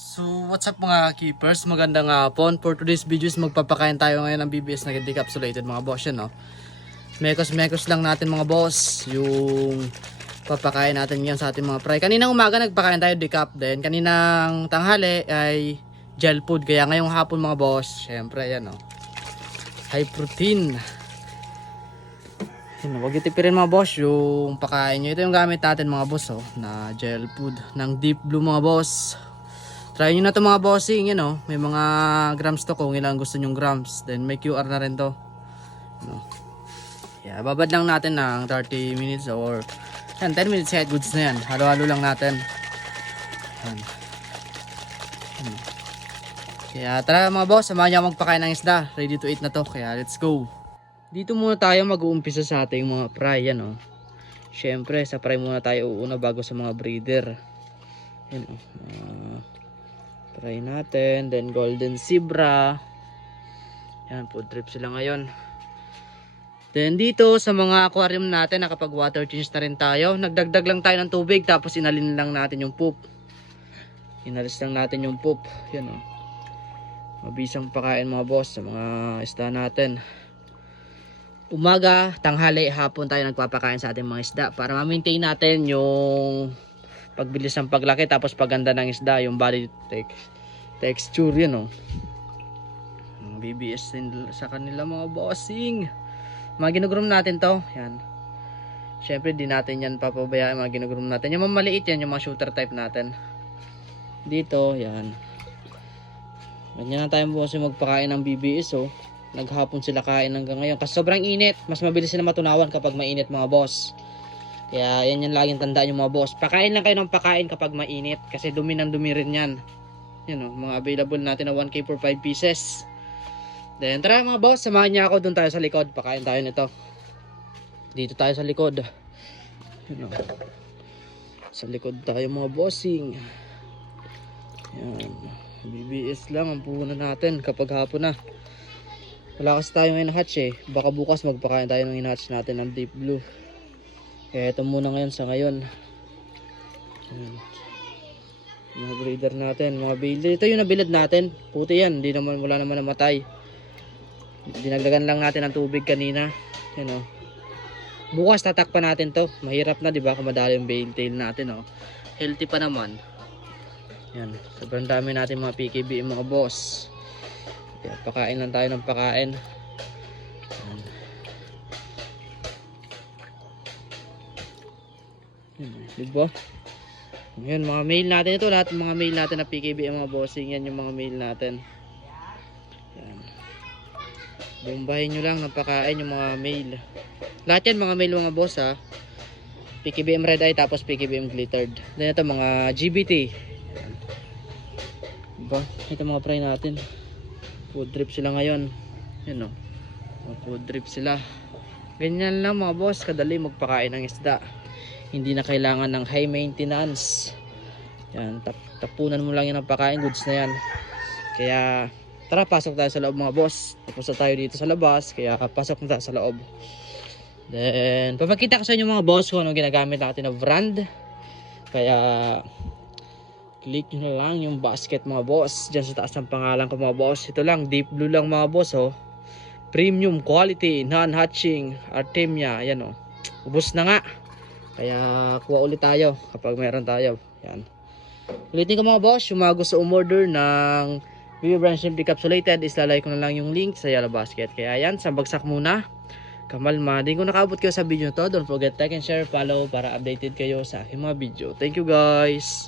So what's up mga keepers, magandang hapon. For today's videos magpapakain tayo ngayon ng BBS na decapsulated mga boss yan, no? Mekos lang natin mga boss yung papakain natin yan sa ating mga fry. Kaninang umaga nagpakain tayo decap din. Kaninang tanghali ay gel food. Kaya ngayong hapon mga boss, syempre yan, no? High protein. Yun, huwag itipirin mga boss yung pakain nyo. Ito yung gamit natin mga boss, oh, na gel food ng Deep Blue mga boss. Try nyo na to mga bossing, you know. May mga grams to kung ilang gusto nyong grams. Then may QR na rin to. Yeah, babad lang natin ng 30 minutes or 10 minutes head goods na yan. Halo-halo lang natin. Yan. Kaya tara mga boss, samahan nyo magpakain ng isda. Ready to eat na to, kaya let's go. Dito muna tayo mag-uumpisa sa ating mga fry, yan, oh. Syempre, sa fry muna tayo uuna bago sa mga breeder. Yan, oh. Fry natin, then golden zebra. Yan, food trip sila ngayon. Then dito sa mga aquarium natin, nakapag water change na rin tayo. Nagdagdag lang tayo ng tubig, tapos inalin lang natin yung poop. Inalis lang natin yung poop. Yan, oh. Mabisang pakain mga boss sa mga isda natin. Umaga, tanghali, hapon tayo nagpapakain sa ating mga isda para ma-maintain natin yung pagbilis ng paglaki, tapos paganda ng isda, yung body texture, yun, oh. BBS din sa kanila mga bossing. Mga ginugroom natin to, yan. Syempre di natin yan papabayaan, mga ginugroom natin. Yung mamaliit yan, yung mga shooter type natin. Dito, yan. Ganyan na tayo bossing magpakain ng BBS, oh. Naghapon sila kain hanggang ngayon kasi sobrang init. Mas mabilis sila matunawan kapag mainit mga boss. Kaya yan yung laging tandaan yung mga boss. Pakain lang kayo ng pakain kapag mainit kasi dumi ng dumi rin yan. Yan, oh, mga available natin na 1K for 5 pieces. Then tara mga boss, samahan niya ako. Doon tayo sa likod, pakain tayo nito. Dito tayo sa likod. Yan, oh. Sa likod tayo mga bossing. Yan, BBS lang ang puhunan natin kapag hapon na. Wala kasi tayo ngayon hatch, eh. Baka bukas magpakain tayo ng in-hatch natin ng Deep Blue. Kaya ito muna ngayon sa ngayon. Mga breeder natin, mga builder. Ito yung nabilad natin. Puti yan, hindi naman, wala naman namatay. Dinagdagan lang natin ng tubig kanina. Yan, oh. Bukas tatakpan natin to. Mahirap na, di ba? Kumadali yung bale tail natin, oh. Healthy pa naman. Yan, sobrang dami natin mga PKB mga boss. Kaya pakain lang tayo ng pakain. Diba? Ngayon mga mail natin ito. Lahat ng mga mail natin na PKB mga bossing. Yan yung mga mail natin. Yan. Bombahin nyo lang ng pakain yung mga mail. Lahat yan mga mail mga boss, ha. PKBM red eye tapos PKBM glittered. Then ito mga GBT. Yan. Diba? Ito mga fry natin. Food drip sila ngayon. Yan, oh. Food drip sila. Ganyan lang mga boss, kadali magpakain ng isda. Hindi na kailangan ng high maintenance. Yan, tapunan mo lang yan ng pakain, goods na yan. Kaya tara, pasok tayo sa loob mga boss. Tapos na tayo dito sa labas, kaya pasok na tayo sa loob. Then papakita ko sa inyo mga boss kung anong ginagamit natin na brand. Kaya click nyo na lang yung basket mga boss. Diyan sa taas ng pangalan ko mga boss. Ito lang, Deep Blue lang mga boss, oh. Premium quality, non-hatching, Artemia. Ayan, oh. Ubus na nga. Kaya kuha ulit tayo kapag meron tayo. Yan. Ulitin ko mga boss, yung mga gusto umorder ng BB Brand Shrimp Decapsulated, islalay ko na lang yung link sa yellow basket. Kaya yan, sambagsak muna. Kamalma. Din kung nakaabot kayo sa video to, don't forget like and share, follow para updated kayo sa aking mga video. Thank you guys!